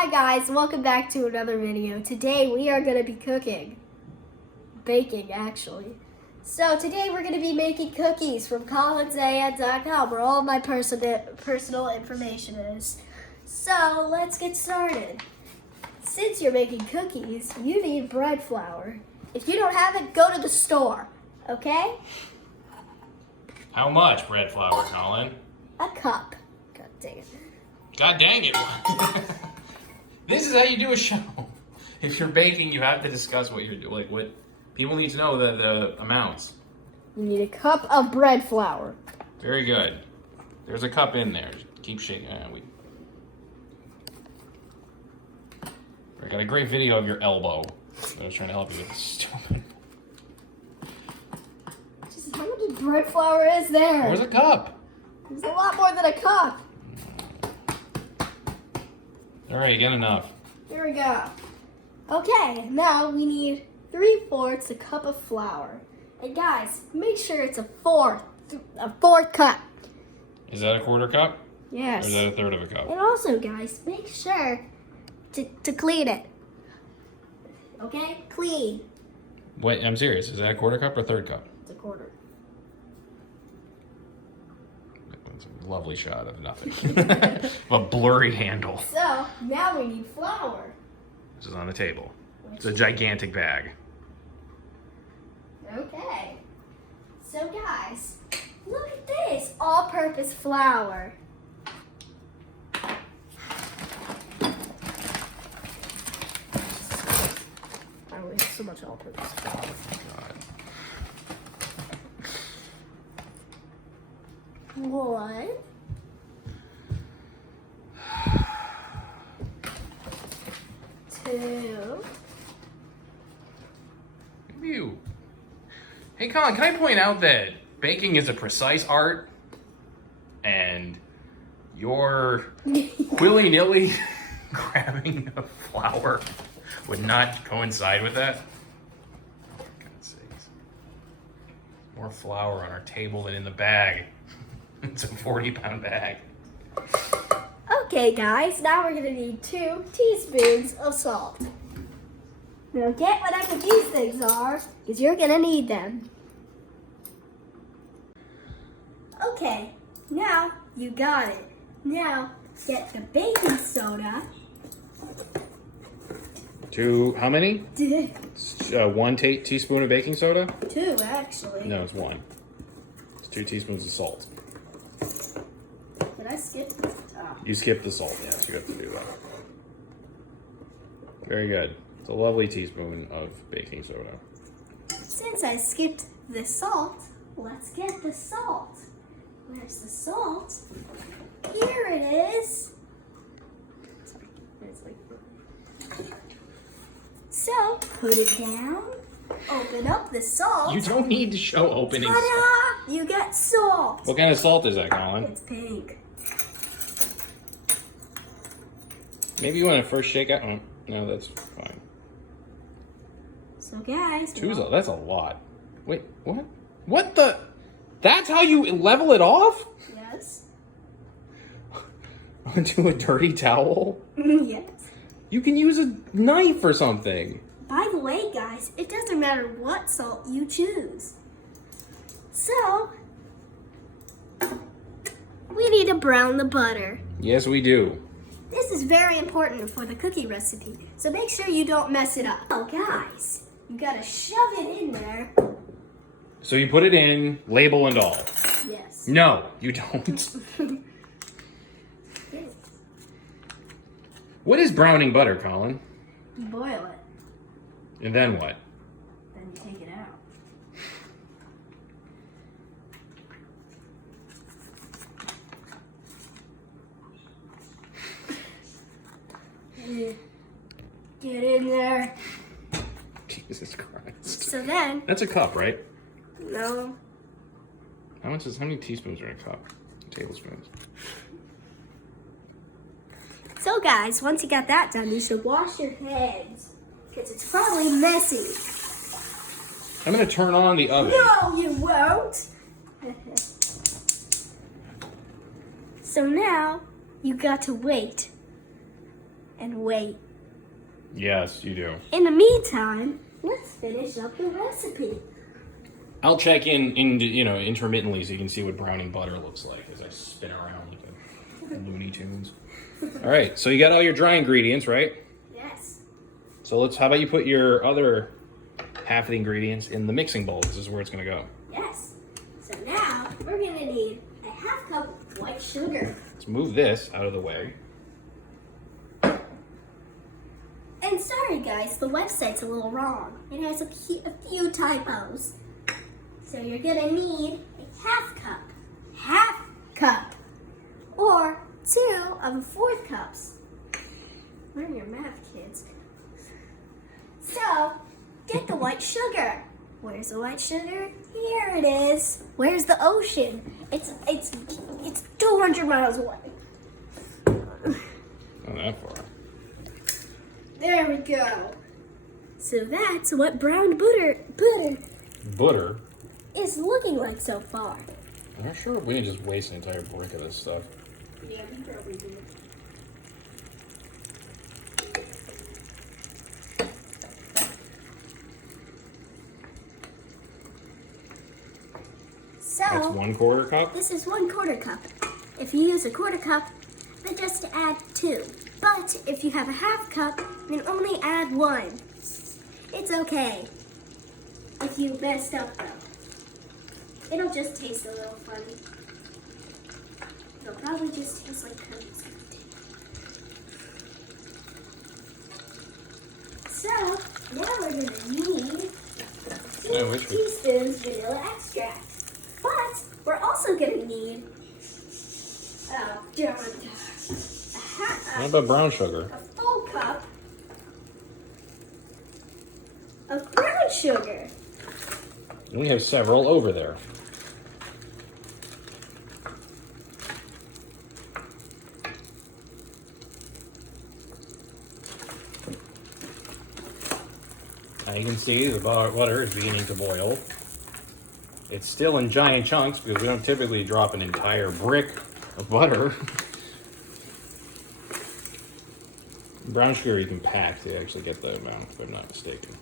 Hi guys, welcome back to another video. Today we are going to be baking actually. So today we're going to be making cookies from colinsand.com where all my personal information is. So let's get started. Since you're making cookies, you need bread flour. If you don't have it, go to the store, okay? How much bread flour, Colin? A cup. God dang it. God dang it. This is how you do a show. If you're baking, you have to discuss what you're doing. Like, what people need to know the amounts. You need a cup of bread flour. Very good. There's a cup in there. Keep shaking. I got a great video of your elbow. I was trying to help you with this stupid. Just how much bread flour is there? Where's a cup? There's a lot more than a cup. All right, you get enough. Here we go. Okay, now we need 3/4 a cup of flour. And guys, make sure it's a fourth cup. Is that a quarter cup? Yes. Or is that a third of a cup? And also, guys, make sure to clean it. Okay? Clean. Wait, I'm serious. Is that a quarter cup or third cup? It's a quarter. It's a lovely shot of nothing. A blurry handle. So, now we need flour. This is on the table. It's a gigantic bag. Okay. So, guys, look at this all-purpose flour. We have so much all-purpose flour. God. One. Two. You. Hey, Colin, can I point out that baking is a precise art, and you're willy-nilly grabbing a flour would not coincide with that? Oh, for God's sakes. More flour on our table than in the bag. It's a 40-pound bag. Okay, guys, now we're gonna need 2 teaspoons of salt. Now get whatever these things are, because you're gonna need them. Okay, now you got it. Now get the baking soda. How many? 1 teaspoon of baking soda? 2, actually. No, it's 1. It's 2 teaspoons of salt. Did I skip? Oh. You skipped the salt, yes, you have to do that. Very good. It's a lovely teaspoon of baking soda. Since I skipped the salt, let's get the salt. Where's the salt? Here it is. Sorry, it's like... So, put it down. Open up the salt. You don't need to show opening salt. Ta-da! You got salt. What kind of salt is that, Colin? It's pink. Maybe you want to first shake out. Oh, no, that's fine. So, guys. That's a lot. Wait, what? What the? That's how you level it off? Yes. Onto a dirty towel? Yes. You can use a knife or something. By the way, guys, it doesn't matter what salt you choose. So, we need to brown the butter. Yes, we do. This is very important for the cookie recipe, so make sure you don't mess it up. Oh, guys, you gotta shove it in there. So you put it in, label and all. Yes. No, you don't. What is browning butter, Colin? You boil it, And then what? then you take it out. Get in there. Jesus Christ. So then, That's a cup, right? no, How many teaspoons are in a cup? Tablespoons. so guys, once you got that done, you should wash your hands, because it's probably messy. I'm gonna turn on the oven. No, you won't. So now, you got to wait and wait. Yes, you do. In the meantime, let's finish up the recipe. I'll check in intermittently so you can see what browning butter looks like as I spin around like a Looney Tunes. All right, so you got all your dry ingredients, right? Yes. So how about you put your other half of the ingredients in the mixing bowl. This is where it's gonna go. Yes. So now we're gonna need a half cup of white sugar. Let's move this out of the way. And sorry guys, the website's a little wrong. It has a few typos. So you're gonna need a half cup, or 2 1/4 cups. Learn your math, kids. So, get the white sugar. Where's the white sugar? Here it is. Where's the ocean? It's 200 miles away. Not that far. There we go. So that's what browned butter is looking like so far. I'm not sure if we can just waste an entire brick of this stuff. Yeah, we probably do. So, That's 1/4 cup? this is 1/4 cup. If you use a 1/4 cup, then just add 2. But if you have a half cup, then only add 1. It's okay. If you messed up though. It'll just taste a little funny. It'll probably just taste like cookies. So, now we're gonna need 2 teaspoons vanilla extract. But we're also gonna need What about brown sugar? a full cup of brown sugar. We have several over there. Now you can see the butter is beginning to boil. It's still in giant chunks because we don't typically drop an entire brick of butter. Brown sugar you can pack to actually get the amount, if I'm not mistaken.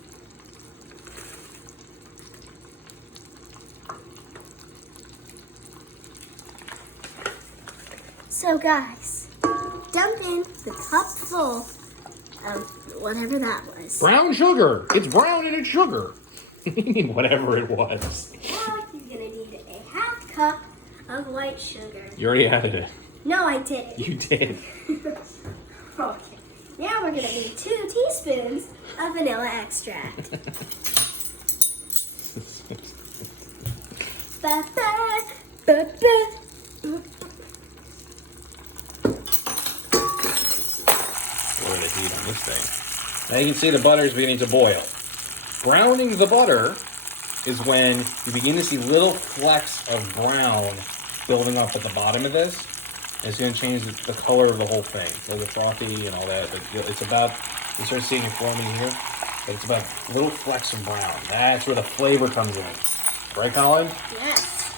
So guys, dump in the cup full of whatever that was. Brown sugar! It's brown and it's sugar! Whatever it was. Now you're gonna need a half cup of white sugar. You already added it. No, I didn't. You did. Okay. Now we're gonna need 2 teaspoons of vanilla extract. Ba, ba, ba, ba. Lower the heat on this thing. Now you can see the butter is beginning to boil. Browning the butter is when you begin to see little flecks of brown building up at the bottom of this. It's going to change the color of the whole thing. A little frothy and all that. But it's about, you start seeing it forming here, but it's about little flecks of brown. That's where the flavor comes in. Right, Colin? Yes.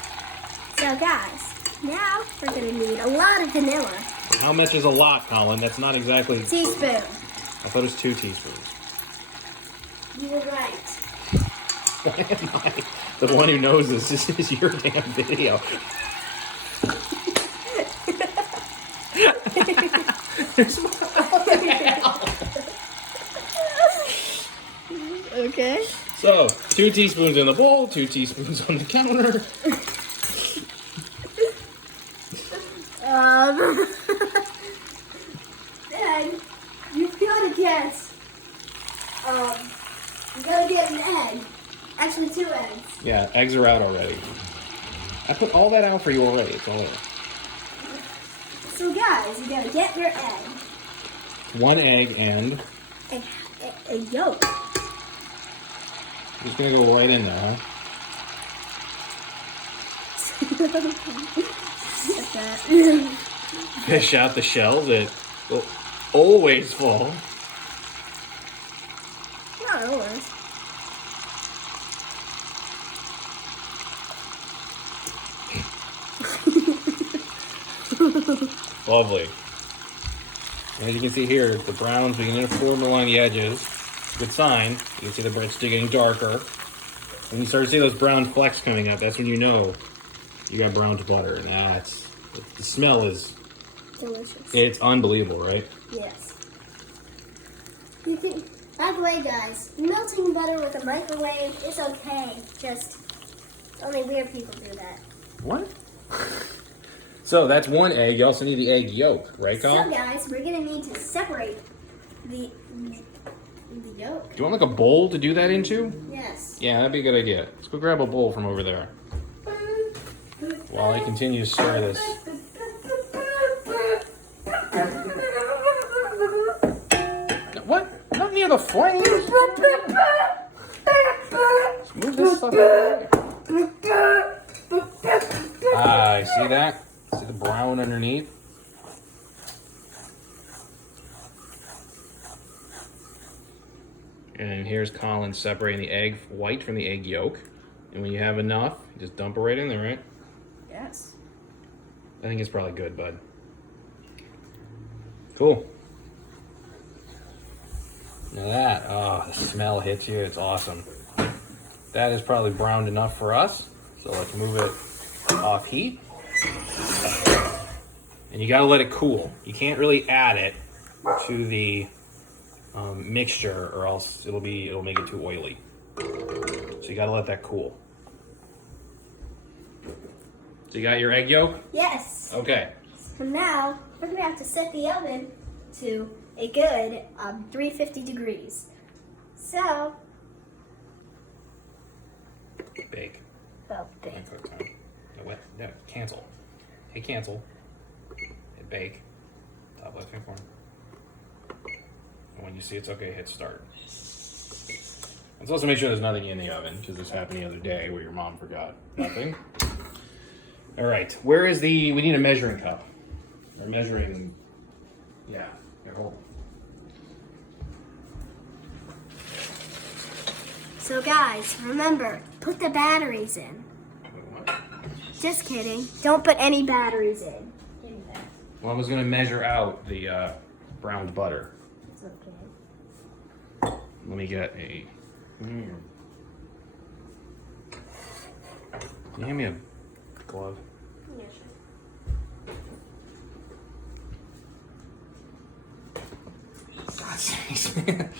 So guys, now we're gonna need a lot of vanilla. How much is a lot, Colin? That's not exactly... Teaspoon. I thought it was 2 teaspoons. You were right. Why am I the one who knows this? This is your damn video. Okay. So, 2 teaspoons in the bowl, 2 teaspoons on the counter. Then you've got to get you gotta get an egg. Actually, 2 eggs. Yeah, eggs are out already. I put all that out for you already. It's all over. So guys, you gotta get your egg. 1 egg and... A yolk. Just gonna go right in there, huh? Fish out the shells that will always fall. Not always. Lovely. As you can see here, the brown's beginning to form along the edges. Good sign. You can see the bread's still getting darker. When you start to see those brown flecks coming up, that's when you know you got browned butter. And the smell is delicious. It's unbelievable, right? Yes. You can. By the way, guys, melting butter with a microwave is okay. Just only weird people do that. What? So that's one egg. You also need the egg yolk, right, Colin? So, guys, we're gonna need to separate the yolk. Do you want like a bowl to do that into? Yes. Yeah, that'd be a good idea. Let's go grab a bowl from over there. While I continue to stir this. What? Not near the flames. Let's move this stuff out of the way. Ah, see that? See the brown underneath? And here's Colin separating the egg white from the egg yolk. And when you have enough, you just dump it right in there, right? Yes. I think it's probably good, bud. Cool. Now that, the smell hits you. It's awesome. That is probably browned enough for us. So let's move it off heat. And you gotta let it cool. You can't really add it to the mixture, or else it'll make it too oily. So you gotta let that cool. So you got your egg yolk? Yes. Okay. So now we're gonna have to set the oven to a good 350 degrees. So Bake. well, bake. And cook time. No, wait, no, cancel. Hit cancel. Hit bake. Top left hand corner. And when you see it's okay, hit start. Let's also make sure there's nothing in the oven, because this happened the other day where your mom forgot nothing. All right, where is we need a measuring cup. Or measuring, yeah, here, hold on. So guys, remember, put the batteries in. Just kidding. Don't put any batteries in. Well, I was gonna measure out the browned butter. It's okay. Let me get a. Can you hand me a glove? Yeah, sure. God's sakes, man.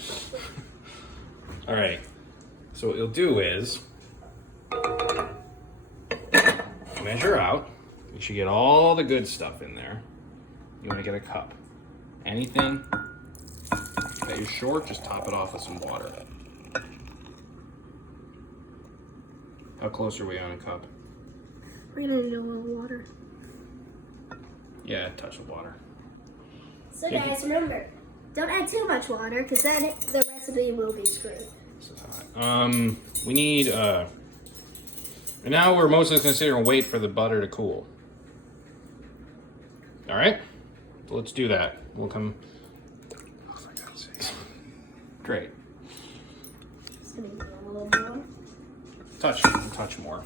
Alright. So what you'll do is measure out. You should get all the good stuff in there. You want to get a cup. Anything that you're short, just top it off with some water. How close are we on a cup? We're gonna need a little water. Yeah, a touch of water. So guys, remember, don't add too much water, because then the recipe will be screwed. This is hot. We need, and now we're mostly considering wait for the butter to cool. All right, so let's do that. We'll come. Oh, for God's sake. Great. Just gonna need a little more. Touch more.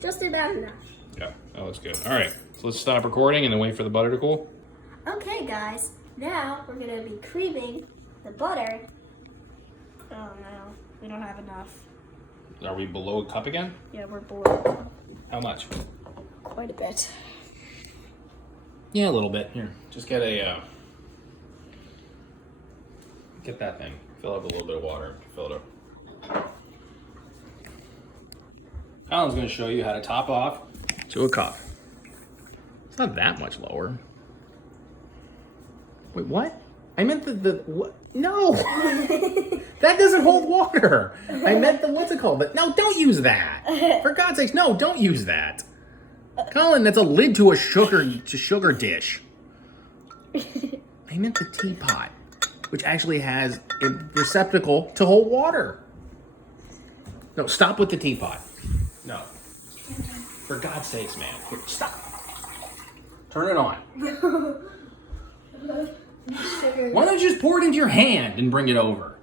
Just about enough. Yeah, that looks good. All right, so let's stop recording and then wait for the butter to cool. Okay, guys. Now we're gonna be creaming the butter. Oh no, we don't have enough. Are we below a cup again? Yeah, we're below. How much? Quite a bit. Yeah, a little bit. Here, just get a, get that thing. Fill up a little bit of water. Fill it up. Colin's going to show you how to top off to a cup. It's not that much lower. Wait, what? I meant the what? No! That doesn't hold water. I meant the, what's it called? But no, don't use that. For God's sakes, no, don't use that. Colin, that's a lid to a sugar dish. I meant the teapot, which actually has a receptacle to hold water. No, stop with the teapot. No. For God's sakes, man. Here, stop. Turn it on. Why don't you just pour it into your hand and bring it over?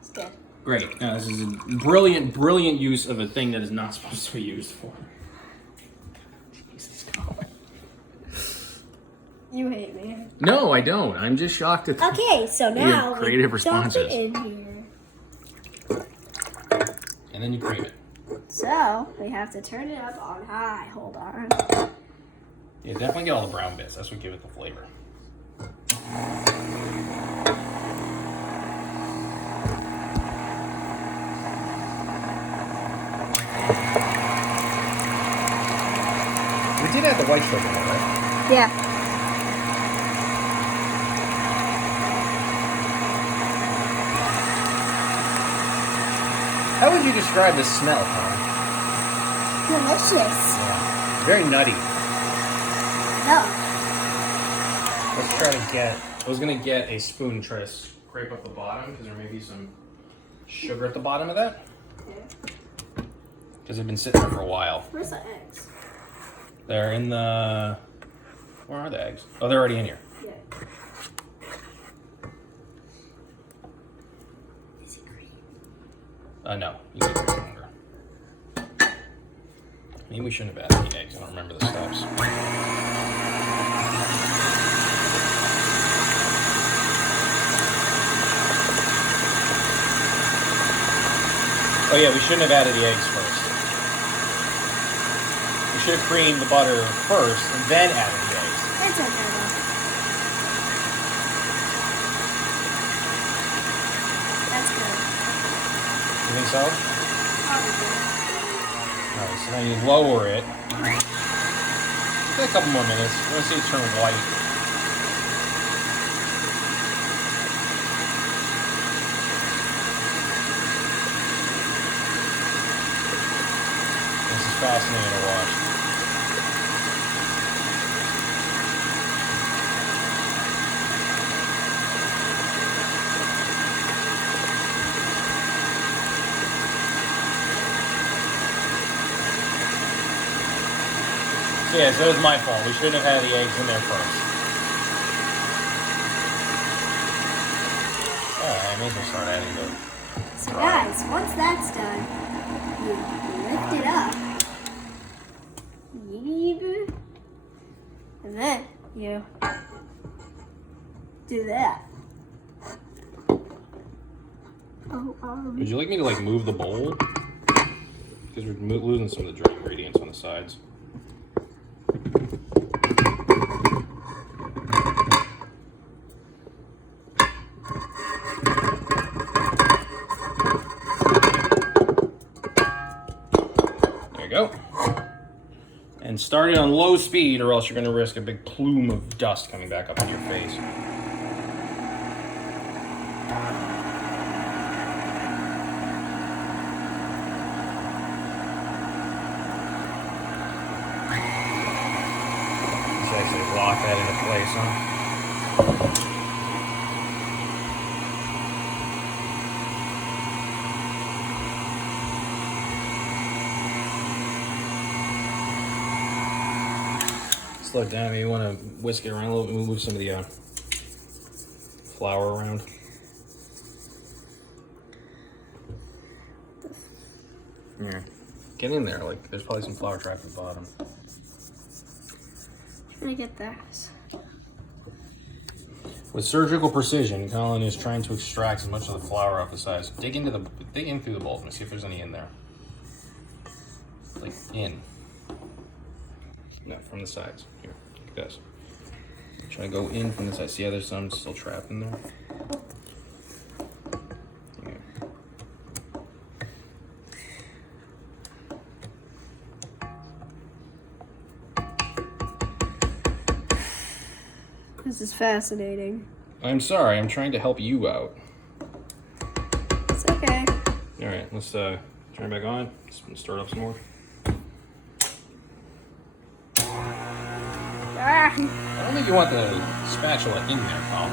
It's good. Great. Now, this is a brilliant, brilliant use of a thing that is not supposed to be used for. Jesus, Colin. You hate me. No, I don't. I'm just shocked at Okay, so now creative we responses. dump it in here. And then you cream it. So we have to turn it up on high. Hold on. Yeah, definitely get all the brown bits. That's what gives it the flavor. We did add the white sugar, right? Yeah. How would you describe the smell, Colin? Delicious. Yeah. Very nutty. No. Let's try to get... I was going to get a spoon and try to scrape up the bottom, because there may be some sugar at the bottom of that. Okay. Because they've been sitting there for a while. Where's the eggs? They're in the... Where are the eggs? Oh, they're already in here. Yeah. Is it green? No. You need it longer. Maybe we shouldn't have added the eggs. I don't remember the steps. Oh yeah, we shouldn't have added the eggs first. We should have creamed the butter first and then added the eggs. It's okay though. That's good. You think so? Probably. Alright, so now you lower it. Give it a couple more minutes. You want to see it turn white. This is fascinating to watch. Yeah, so it was my fault. We shouldn't have had the eggs in there first. Alright, I may as well start adding the... So guys, once that's done, you lift it up. And then you do that. Would you like me to like move the bowl? Because we're losing some of the dry ingredients on the sides. There you go. And start it on low speed or else you're going to risk a big plume of dust coming back up in your face. Let's actually lock that into place, huh? Slow it down. Maybe you want to whisk it around a little bit, move some of the flour around. Yeah. Get in there. Like, there's probably some flour trapped at the bottom. Trying to get that. With surgical precision, Colin is trying to extract as much of the flour off the sides. Dig in through the bowl and see if there's any in there. Like in. No, from the sides. Here, like this. Try to go in from the side. See how there's some still trapped in there? Yeah. This is fascinating. I'm sorry, I'm trying to help you out. It's okay. Alright, let's turn it back on. Let's stir it up some more. Ah. I don't think you want the spatula in there, Colin.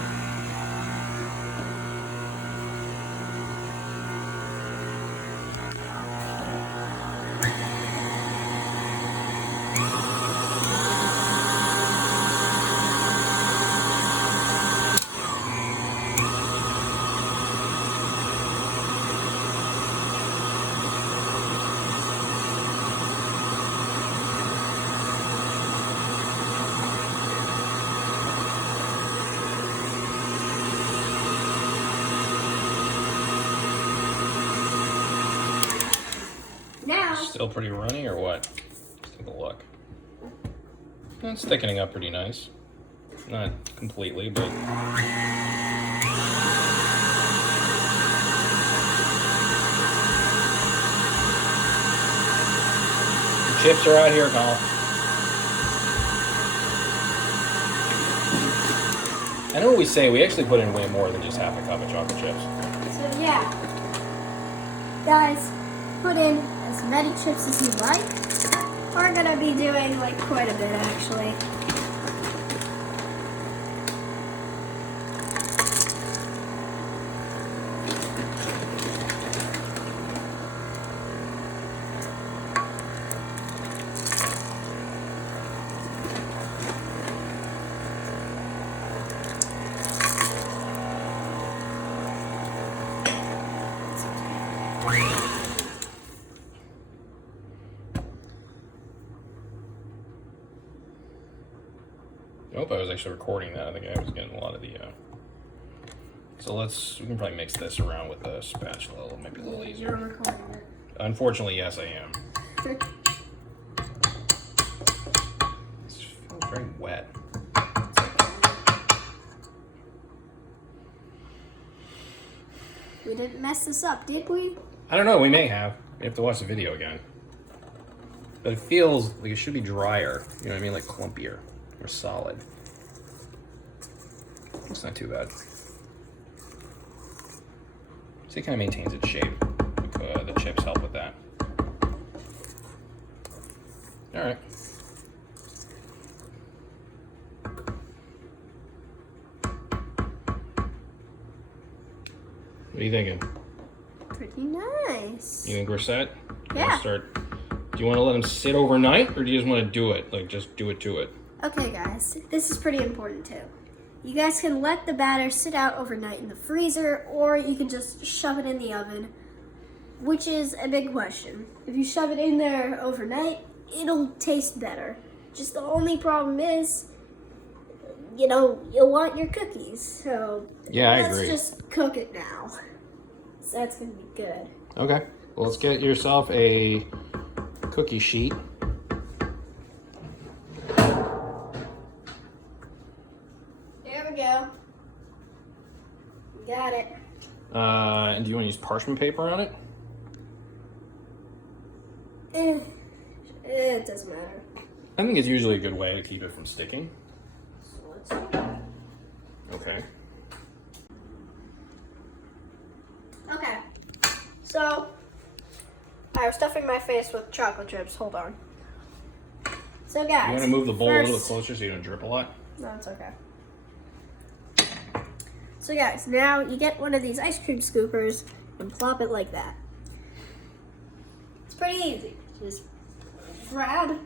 Still pretty runny or what? Let's take a look. It's thickening up pretty nice. Not completely, but... The chips are out here, Colin. I know what we say, we actually put in way more than just half a cup of chocolate chips. So yeah, guys, put in as many chips as you like. We're gonna be doing like quite a bit actually. Nope, I was actually recording that. I think I was getting a lot of the... So we can probably mix this around with the spatula. It might be a little easier. You're recording it. Unfortunately, yes, I am. It's very wet. We didn't mess this up, did we? I don't know, we may have. We have to watch the video again. But it feels like it should be drier. You know what I mean? Like clumpier. Or solid. It's not too bad. So it kind of maintains its shape. The chips help with that. Alright. What are you thinking? Pretty nice. You think we're set? Yeah. Do you want to let them sit overnight, or do you just want to do it? Like, just do it to it? Okay, guys, this is pretty important too. You guys can let the batter sit out overnight in the freezer, or you can just shove it in the oven, which is a big question. If you shove it in there overnight, it'll taste better. Just the only problem is, you know, you'll want your cookies. So yeah, I agree. Let's just cook it now. So that's gonna be good. Okay, well, let's get yourself a cookie sheet. There we go. Got it. And do you want to use parchment paper on it? It doesn't matter. I think it's usually a good way to keep it from sticking. So let's do that. Okay. Okay. So, I was stuffing my face with chocolate chips. Hold on. So, guys. You want to move the bowl a little first- closer so you don't drip a lot? No, it's okay. So, guys, now you get one of these ice cream scoopers and plop it like that. It's pretty easy. Just grab.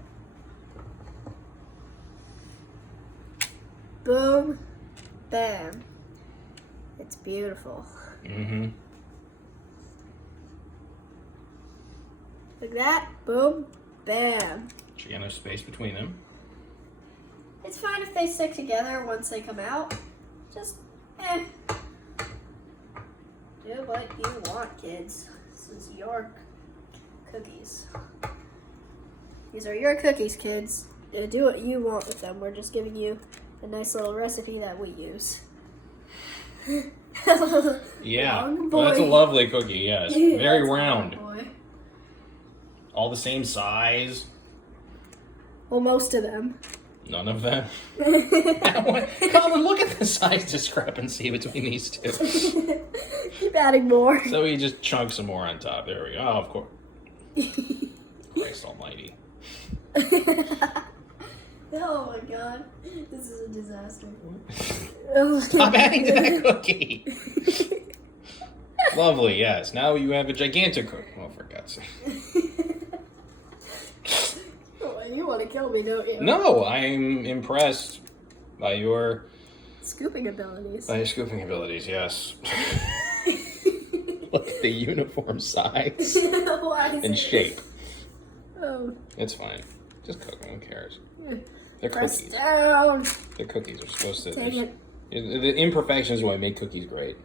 Boom. Bam. It's beautiful. Mm-hmm. Like that. Boom. Bam. So you got no space between them. It's fine if they stick together once they come out. Just, do what you want, kids. This is your cookies. These are your cookies, kids. Do what you want with them. We're just giving you a nice little recipe that we use. Yeah, Wrong well, that's a boy. lovely cookie, yes. Yeah, Very that's a round. wrong boy. All the same size. Well, most of them. None of them. Colin, look at the size discrepancy between these two. Keep adding more. So we just chunk some more on top. There we go. Oh, of course. Christ almighty. Oh my god. This is a disaster. Oh, Stop adding to that cookie. Lovely, yes. Now you have a gigantic cookie. Oh, for God's sake. Oh, you want to kill me, don't you? No, I'm impressed by your Scooping abilities. scooping abilities, yes. Look at the uniform size Why is and it- shape. Oh, It's fine. Just cook them. Who cares? They're press cookies. down. They're cookies. They're supposed to. Take it. The imperfections is what make cookies great.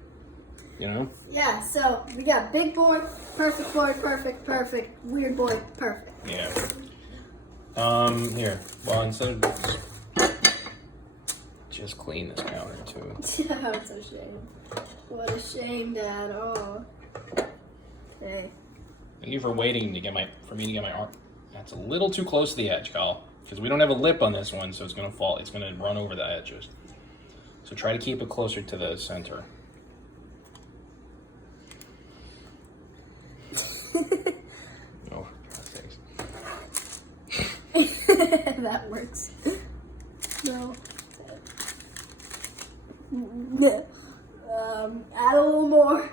you know? Yeah, so we got big boy, perfect, weird boy, perfect. Yeah. Here. Well, instead of just clean this counter too. Oh, it's a shame. What a shame, Dad. Oh. Okay. Thank you for waiting to get for me to get my arm. That's a little too close to the edge, Kyle. Because we don't have a lip on this one, so it's gonna fall. It's gonna run over the edges. So try to keep it closer to the center. Oh, thanks. That works. No. Add a little more.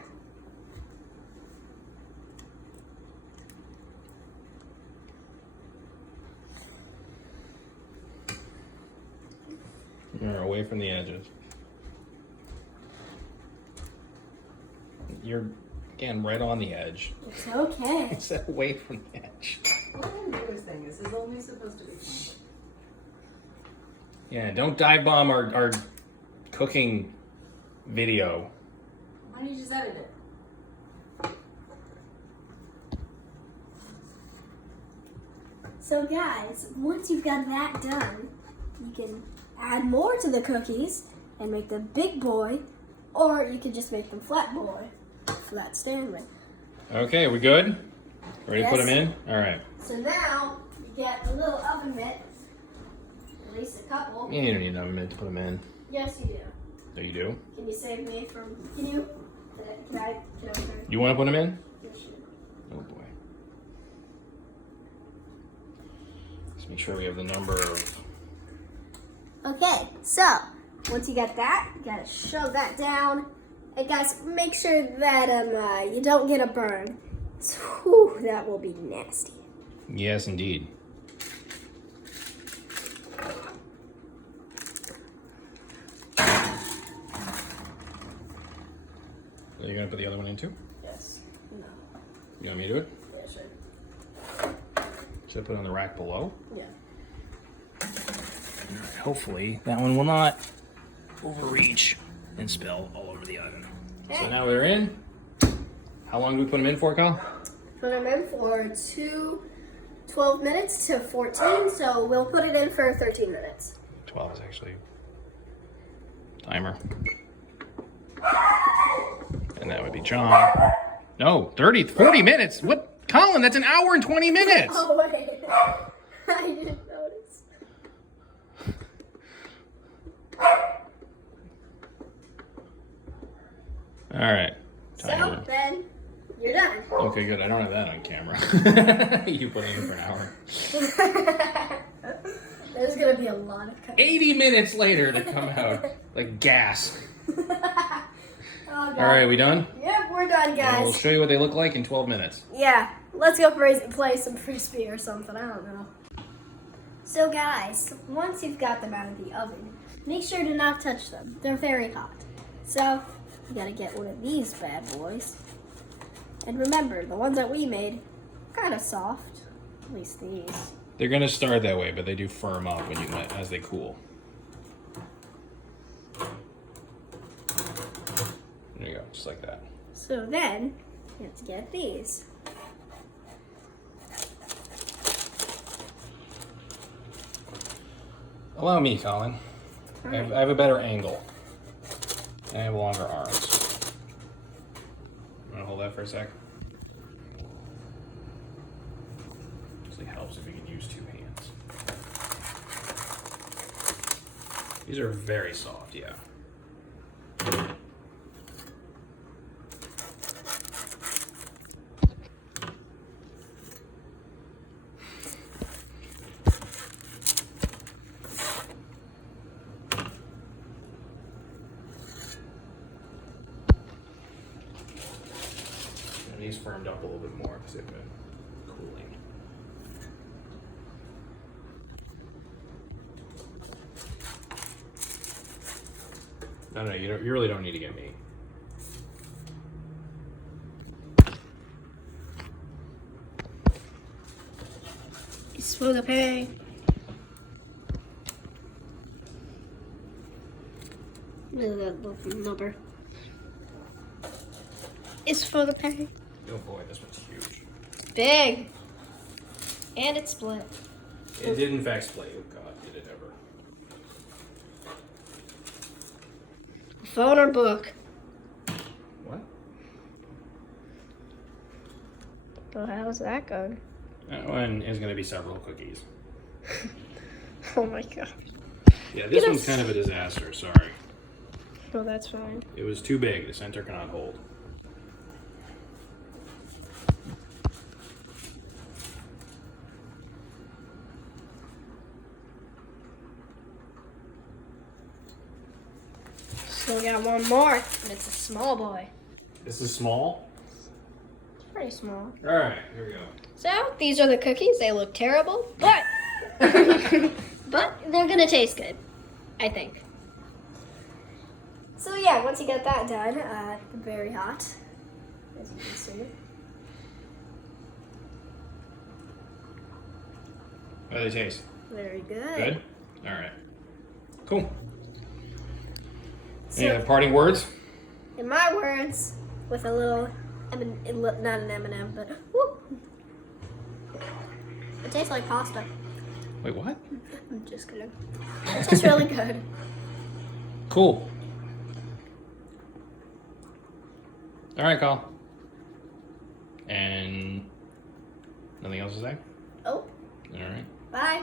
You're away from the edges. You're, again, right on the edge. It's okay. It's away from the edge. What kind of newest thing? This is only supposed to be fun. Yeah, don't dive bomb our cooking video. Why don't you just edit it? So guys, once you've got that done, you can add more to the cookies and make them big boy, or you can just make them flat boy, flat Stanley. Okay, we good? Ready to put Yes. them in? All right. So now you get a little oven mitt, at least a couple. You don't need an oven mitt to put them in. Yes, you do. Oh, you do? Can you save me from? Can you? Can I? You want to put them in? Yes, you do. Oh boy. Let's make sure we have the number of. Okay, so once you get that, you gotta shove that down. And guys, make sure that you don't get a burn. So, whew, that will be nasty. Yes, indeed. Are you gonna put the other one in too? Yes. No. You want me to do it? Yeah, sure. Should I put it on the rack below? Yeah. Alright, hopefully that one will not overreach and spill all over the oven. So Okay. now they're in. How long do we put them in for, Kyle? Put them in for 12 minutes to 14, so we'll put it in for 13 minutes. 12 is actually timer. And that would be John. No, 40 minutes. What? Colin, that's an hour and 20 minutes. Oh, wait. I didn't notice. All right. So Timer. then you're done. Okay, good. I don't have that on camera. You put it in for an hour. There's gonna be a lot of cooking. 80 minutes later to come out like gas. Oh, God. All right, we done? Yep, we're done, And guys. we'll show you what they look like in 12 minutes. Yeah, let's go play some frisbee or something. I don't know. So, guys, once you've got them out of the oven, make sure to not touch them. They're very hot. So, you gotta get one of these bad boys. And remember, the ones that we made, kind of soft. At least these. They're gonna start that way, but they do firm up as they cool. There you go, just like that. So then, you have to get these. Allow me, Colin. I have a better angle. And I have longer arms. You wanna hold that for a sec? Usually helps if you can use two hands. These are very soft, yeah. These firmed up a little bit more because they've been cooling. No, you really don't need to get me. It's for the pay. Look at that little number. is for the pack. Oh boy, this one's huge. Big. And it's split. It did in fact split. Oh god, did it ever. Phone or book? What? Well, how's that going? That one is going to be several cookies. Oh my god. Yeah, this one's kind of a disaster, sorry. Oh, that's fine. It was too big, the center cannot hold. So we got one more, and it's a small boy. This is small? It's pretty small. Alright, here we go. So, these are the cookies. They look terrible, but but they're gonna taste good, I think. So yeah, once you get that done, very hot, as you can see. How do they taste? Very good. Good? Alright. Cool. So, Any parting words? in my words, with a little, not an M&M, but whoop. It tastes like pasta. Wait, what? I'm just kidding. It tastes really good. Cool. Alright, Kyle. And nothing else to say? Oh, Alright. bye.